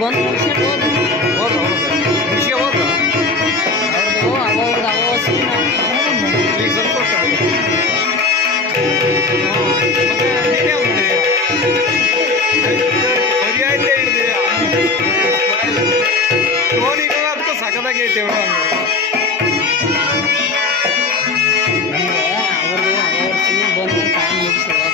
ಬಂದು ಮುಗಿಸ್ಕೊಂಡು ಹೋದ್ರು ವಿಷಯ ಹೋದ್ರು ಅವ್ರದ್ದು ಅವ ಸೀನ್ ಈಗ ಸ್ವಲ್ಪ ಸರಿಯಾಯ್ತೇ ಹಿಡಿದಿದೆ ಧೋನಿಗೂ ಅದಕ್ಕೂ ಸಖತ್ತಾಗಿ ಐತೆ ಅವ್ರ ಸೀನ್ ಬಂದು ಟೈಮ್ ಮುಗಿಸ್ತಾರೆ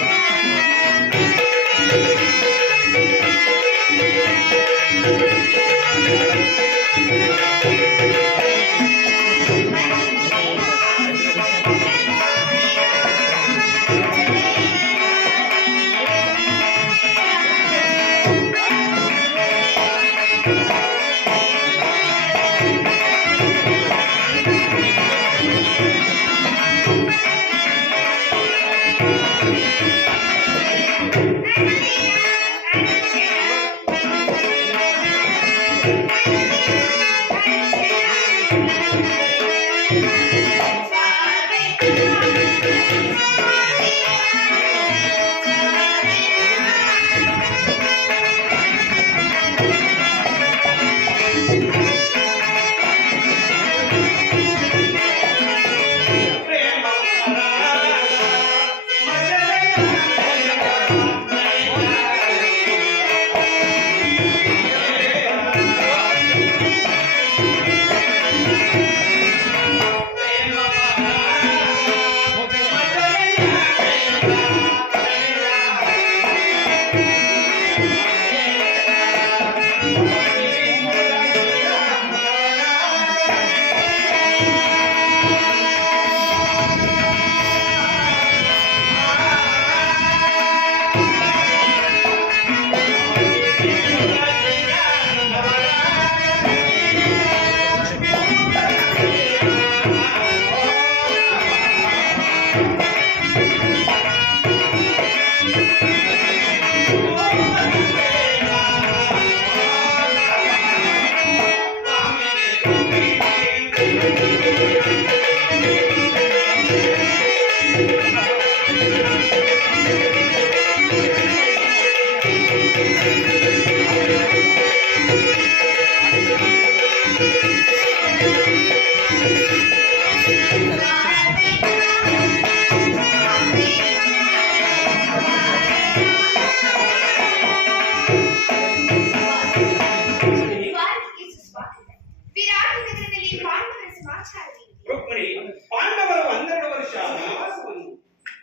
ಪಾಂಡವರು 12 ವರ್ಷ ವನವಾಸವನ್ನು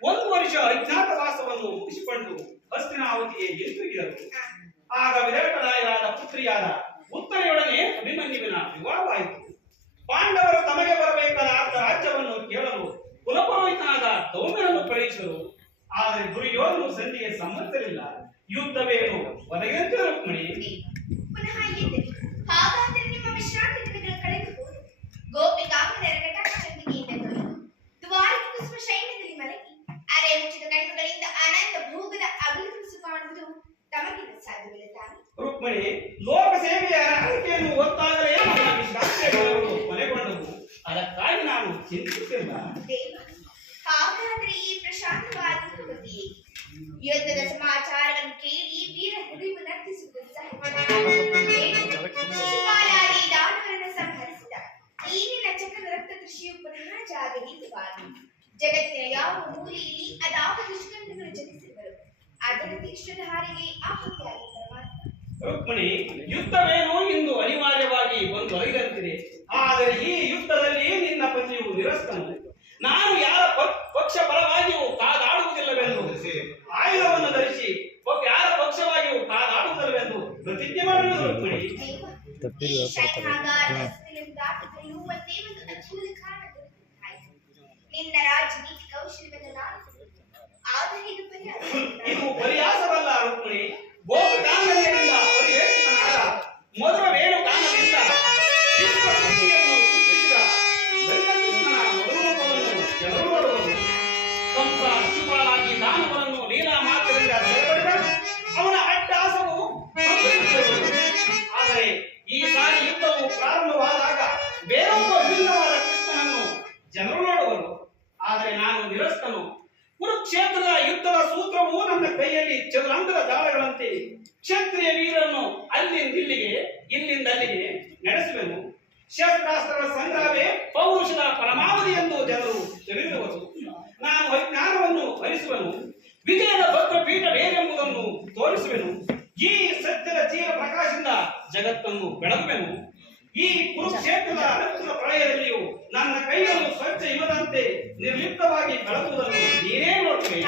1 ವರ್ಷ ಅಜ್ಞಾತವಾಸವನ್ನು ಮುಗಿಸಿಕೊಂಡು ಹಸ್ತಿನಾವತಿಗೆ ಹಿಂತಿರುಗಿದರು. ಆಗ ವಿರಾಟರಾಯರಾದ ಪುತ್ರಿಯಾದ ಉತ್ತರೆಯೊಡನೆ ಅಭಿಮನ್ಯುವಿನ ವಿವಾಹವಾಯಿತು. ಪಾಂಡವರು ತಮಗೆ ಬರಬೇಕಾದ ಅರ್ಧ ರಾಜ್ಯವನ್ನು ಕೇಳಲು ಕುಲಪುರೋಹಿತನಾದ ಧೌಮ್ಯನನ್ನು ಕಳುಹಿಸಿದರು. ಆದರೆ ದುರ್ಯೋಧನು ಸಂಧಿಗೆ ಸಮ್ಮತಿಸಲಿಲ್ಲ. ಯುದ್ಧವೇನು ಒದಗಿದಂತೆ ರುಕ್ಮಿಣಿ. ಹಾಗಾದರೆ ನಿಮ್ಮ ವಿಶ್ರಾಂತಿ ದಿನಗಳು ಕಳೆದು ಗೋಪಿಕಾಂಗರ ಘಟಕಚಂದಿಕೆಯಿಂದ ತೊರೆದು ದ್ವಾರಕ ಕುಸುಮ ಶೈನ್ಯದಲ್ಲಿ ಮಲಗಿ ಅರೆ ಮುಚ್ಚಿದ ಕಣ್ಣುಗಳಿಂದ ಅನಂತ ಭೋಗದ ಅಭಿವೃದ್ಧಿ ಕಾಣುವುದು ತಮಗಿನ ಸಾಧ್ಯವಿಲ್ಲ ತಾನೆ. ರುಕ್ಮಿಣಿ, ಲೋಕ ಸೇವೆಯ ಆಯ್ಕೆಯನ್ನು ಒತ್ತಾಗಲೇ ನನ್ನ ವಿಶ್ರಾಂತಿಗಳು ಕೊನೆಗೊಂಡವು. ಅದಕ್ಕಾಗಿ ನಾನು ಚಿಂತಿಸುತ್ತಿಲ್ಲ. ದೇವ, ಹಾಗಾದರೆ ಈ ಪ್ರಶಾಂತವಾದ ಯುಗತಿಯೇ ಯುದ್ಧದ ಸಮಾಚಾರವನ್ನು ಕೇಳಿ ವೀರ ಹೃದಯ ನರ್ತಿಸುವುದು ಶಿಶುಪಾಲಾದಿ ದಾನವರನ್ನು ಸಂಹರಿಸಿದ ಈ ನಿನ್ನ ಚಕ್ರದ ರಕ್ತ ಕೃಷಿಯು ಪುನಃ ಜಾಗರಿತವಾಗಿ ಜಗತ್ತಿನ ಯಾವ ಮೂಲೆಯಲ್ಲಿ ಅದಾವ ದುಷ್ಕರ್ಮಿಗಳು ಜನಿಸಿದರು ಅದರ ತೀಕ್ಷ್ಣಧಾರಿಗೆ ಆಹುತಿಯಾಗಿ ಪರಮಾತ್ಮ. ರುಕ್ಮಿಣಿ, ಯುದ್ಧವೇನೋ ಇಂದು ಅನಿವಾರ್ಯವಾಗಿ ಬಂದು ಒದಗಿದಂತಿದೆ. ಆದರೆ ಈ ಯುದ್ಧದಲ್ಲಿ ನಿನ್ನ ಪತಿಯು ನಿರಸ್ತನು. ನಾನು ಯಾರ ಪಕ್ಷ ಪರವಾಗಿಯೂ ಕಾದಾಡುವುದಿಲ್ಲವೆಂದು ಆಯುಧವನ್ನು ಧರಿಸಿ ಯಾರ ಪಕ್ಷವಾಗಿಯೂ ಕಾದಾಡುವುದಿಲ್ಲವೆಂದು ಪ್ರತಿಜ್ಞೆ ಮಾಡಿದರು. ರುಕ್ಮಿಣಿ, ನಿನ್ನ ರಾಜನೀತಿ ಕೌಶಲ್ಯವನ್ನು ನಾನು ಇದು ಪರ್ಯಾಸವಲ್ಲ ರುಕ್ಮಿಣಿ. ಗೋಪಿಕಾಂಗನಿಂದ ಪರಿವೇಷಿತನಾದ ವೀರನ್ನು ಅಲ್ಲಿಂದ ಇಲ್ಲಿಗೆ ಇಲ್ಲಿಂದ ಅಲ್ಲಿಗೆ ನಡೆಸುವೆನು. ಶಸ್ತ್ರಾಸ್ತ್ರದ ಸಂಗ್ರಹವೇ ಪೌರುಷದ ಪರಮಾವಧಿ ಎಂದು ಜನರು ತಿಳಿದಿರುವರು. ನಾನು ಅಜ್ಞಾನವನ್ನು ಹರಿಸುವೆನು. ವಿಜಯದ ಭದ್ರ ಪೀಠ ಬೇರೆಂಬುದನ್ನು ತೋರಿಸುವೆನು. ಈ ಸತ್ಯದ ಚೀರ ಪ್ರಕಾಶದಿಂದ ಜಗತ್ತನ್ನು ಬೆಳಗುವೆನು. ಈ ಕುರುಕ್ಷೇತ್ರದ ಅನಂತರ ಪ್ರಳಯದಲ್ಲಿಯೂ ನನ್ನ ಕೈಗಳು ಸ್ವಚ್ಛ ಇವದಂತೆ ನಿರ್ಲಿಪ್ತವಾಗಿ ಬೆಳಗುವುದನ್ನು ನೀನೇ ನೋಡುವೆ.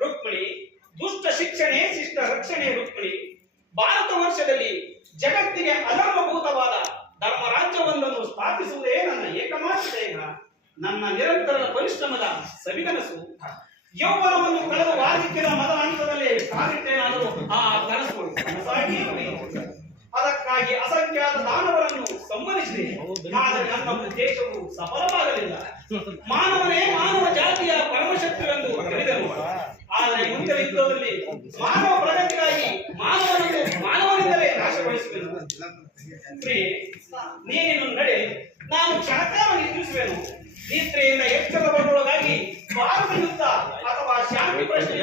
ರುಕ್ಮಿಣಿ, ದುಷ್ಟ ಶಿಕ್ಷಣೆ ಶಿಷ್ಟ ರಕ್ಷಣೆ. ರುಕ್ಮಿಣಿ, ಭಾರತ ವರ್ಷದಲ್ಲಿ ಜಗತ್ತಿಗೆ ಅಧರ್ಮಭೂತವಾದ ಧರ್ಮ ರಾಜ್ಯವೊಂದನ್ನು ಸ್ಥಾಪಿಸುವುದೇ ನನ್ನ ಏಕಮಾತ್ರ ಧ್ಯೇಯ. ನನ್ನ ನಿರಂತರ ಪರಿಶ್ರಮದ ಸವಿಗನಸು. ಯೌವನವನ್ನು ಕಳೆದು ವಾರ್ಧಿಕ್ಯದ ಮದ ಹಂತದಲ್ಲಿ ಕಾಲಿಟ್ಟೇನಾದರೂ ಆ ಕನಸುಗಳು ಕನಸಾಗಿಯೇ ಉಳಿಯಿತು. ಅದಕ್ಕಾಗಿ ಅಸಂಖ್ಯಾತ ದಾನವರನ್ನು ಸಂಹರಿಸಿದೆ. ಆದರೆ ನನ್ನ ಉದ್ದೇಶವು ಸಫಲವಾಗಲಿಲ್ಲ. ಮಾನವನೇ ಮಾನವ ಜಾತಿಯ ಪರಮಶಕ್ತಿಯೆಂದು ತಿಳಿದನು. ಆದರೆ ಮುಂದಿನ ಯುದ್ಧದಲ್ಲಿ ಮಾನವ ಪ್ರಗತಿಗಾಗಿ ಮಾನವನಿಂದಲೇ ನಾಶಗೊಳಿಸುವೆನು. ಪ್ರಿಯೆ, ನೀನೇನು ನಡೆ, ನಾನು ಕ್ಷಣಕಾಲ ನಿದ್ರಿಸುವೆನು. ನಿದ್ರೆಯಿಂದ ಎಚ್ಚರಗೊಳ್ಳುವುದಾಗಿ ಭಾರತ ಯುದ್ಧ ಅಥವಾ ಶಾಂತಿ ಪ್ರಶ್ನೆ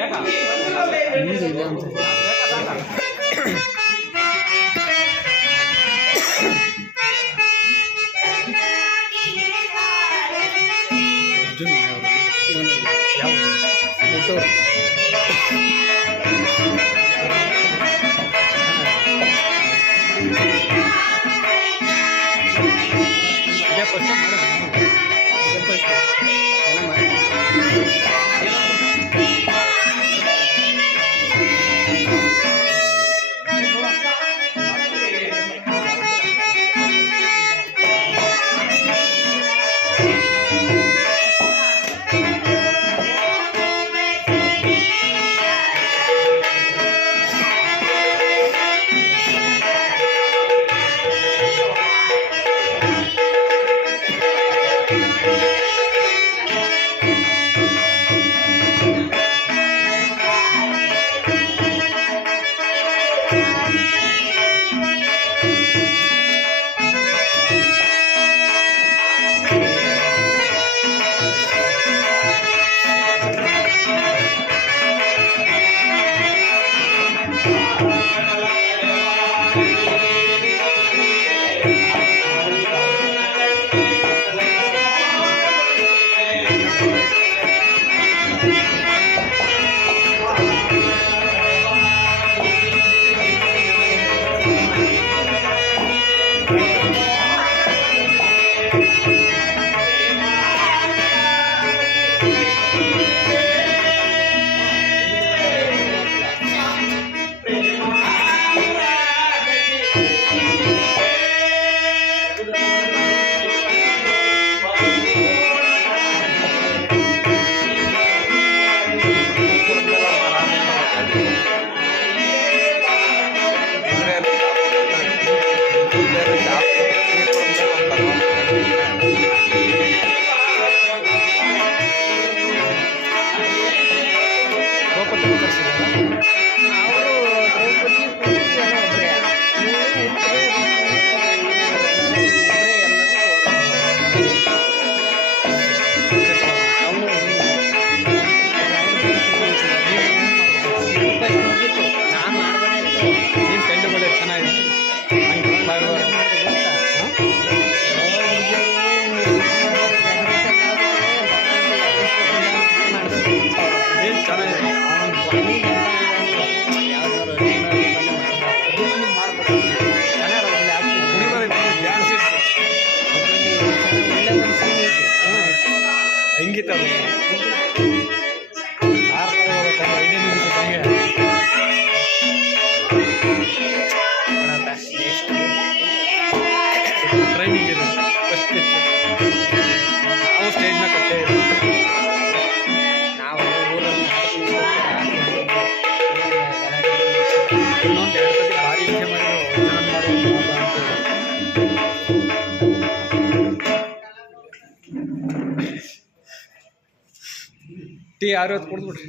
ಟೀ 60 ಕೊಡ್ಬಿಡ್ರಿ.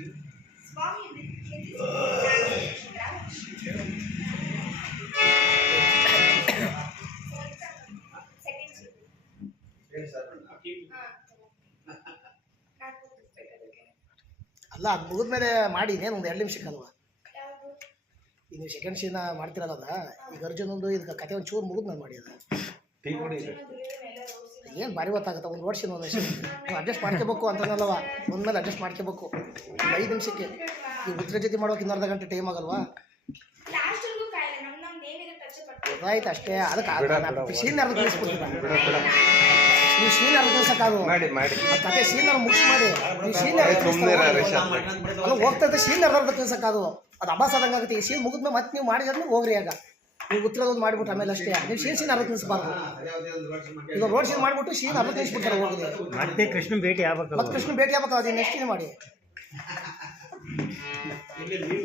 ಅಲ್ಲ ಅದು ಮುಗಿದ್ಮೇಲೆ ಮಾಡಿ ಇನ್ನೇನು ಒಂದು 2 ನಿಮಿಷಕ್ಕೆ ಅಲ್ವಾ ಇದು ಸೆಕೆಂಡ್ ಸೀನ್ ಮಾಡ್ತಿರಲ್ಲ ಅದ ಈಗ ಅರ್ಜುನ್ ಒಂದು ಇದಕ್ಕೆ ಕತೆ ಒಂದು ಚೂರು ಮುಗಿದ್ಮೇಲೆ ಮಾಡಿ ಅದ ಏನು ಭಾರಿ ಗೊತ್ತಾಗುತ್ತೆ ಒಂದು ವರ್ಷಿನ ಒಂದು ನೀವು ಅಡ್ಜಸ್ಟ್ ಮಾಡ್ಕೋಬೇಕು ಅಂತನಲ್ಲವ ಒಂದ್ಮೇಲೆ ಅಡ್ಜಸ್ಟ್ ಮಾಡ್ಕೋಬೇಕು 5 ನಿಮಿಷಕ್ಕೆ ನೀವು ಉತ್ತರ ಜೊತೆ ಮಾಡೋಕೆ ಇನ್ನರ್ಧ ಗಂಟೆ ಟೈಮ್ ಆಗಲ್ವಾ ಆಯ್ತು ಅಷ್ಟೇ ಅದಕ್ಕೆ ಸೀನ್ ಅರ್ಧ ಕಳಿಸ್ಬಿಡ್ತೀರ ನೀವು ಸೀನ್ ಅರ್ಧ ಕಳ್ಸಕ್ಕಾಗು ಕತೆ ಸೀನ್ ಮುಗಿಸ್ ಮಾಡಿ ನೀವು ಸೀನ್ ಅಲ್ಲ ಹೋಗ್ತಾ ಇದ್ದ ಸೀನ್ ಅರ್ಧ ಕಳ್ಸಕ್ಕಾಗು ಅದು ಅಭಾಸ ಆದಂಗೆ ಆಗುತ್ತೆ ಈ ಸೀನ್ ಮುಗಿದ್ಮೇಲೆ ಮತ್ತೆ ನೀವು ಮಾಡಿದ್ರೆ ಹೋಗ್ರಿ ಆಗ ನೀವು ಉತ್ತರದೊಂದು ಮಾಡಿಬಿಟ್ಟು ಆಮೇಲೆ ಅಷ್ಟೇ ನೀವು ಸೀನ್ ಅರ್ಧ ಕಳಿಸ್ಬಾರ್ದು ಈಗ ರೋಡ್ ಸೀನ್ ಮಾಡಿಬಿಟ್ಟು ಸೀನ್ ಅರ್ಧ ಕಳಿಸ್ಬಿಡ್ತಾರೆ ಹೋಗಿ ಮತ್ತೆ ಕೃಷ್ಣ ಭೇಟಿ ಆಗ್ಬೇಕು ಮತ್ತೆ ಕೃಷ್ಣ ಭೇಟಿ ಆಗ್ಬೇಕು ಅದು ನೆಕ್ಸ್ಟ್ ಮಾಡಿ ಇಲ್ಲಿ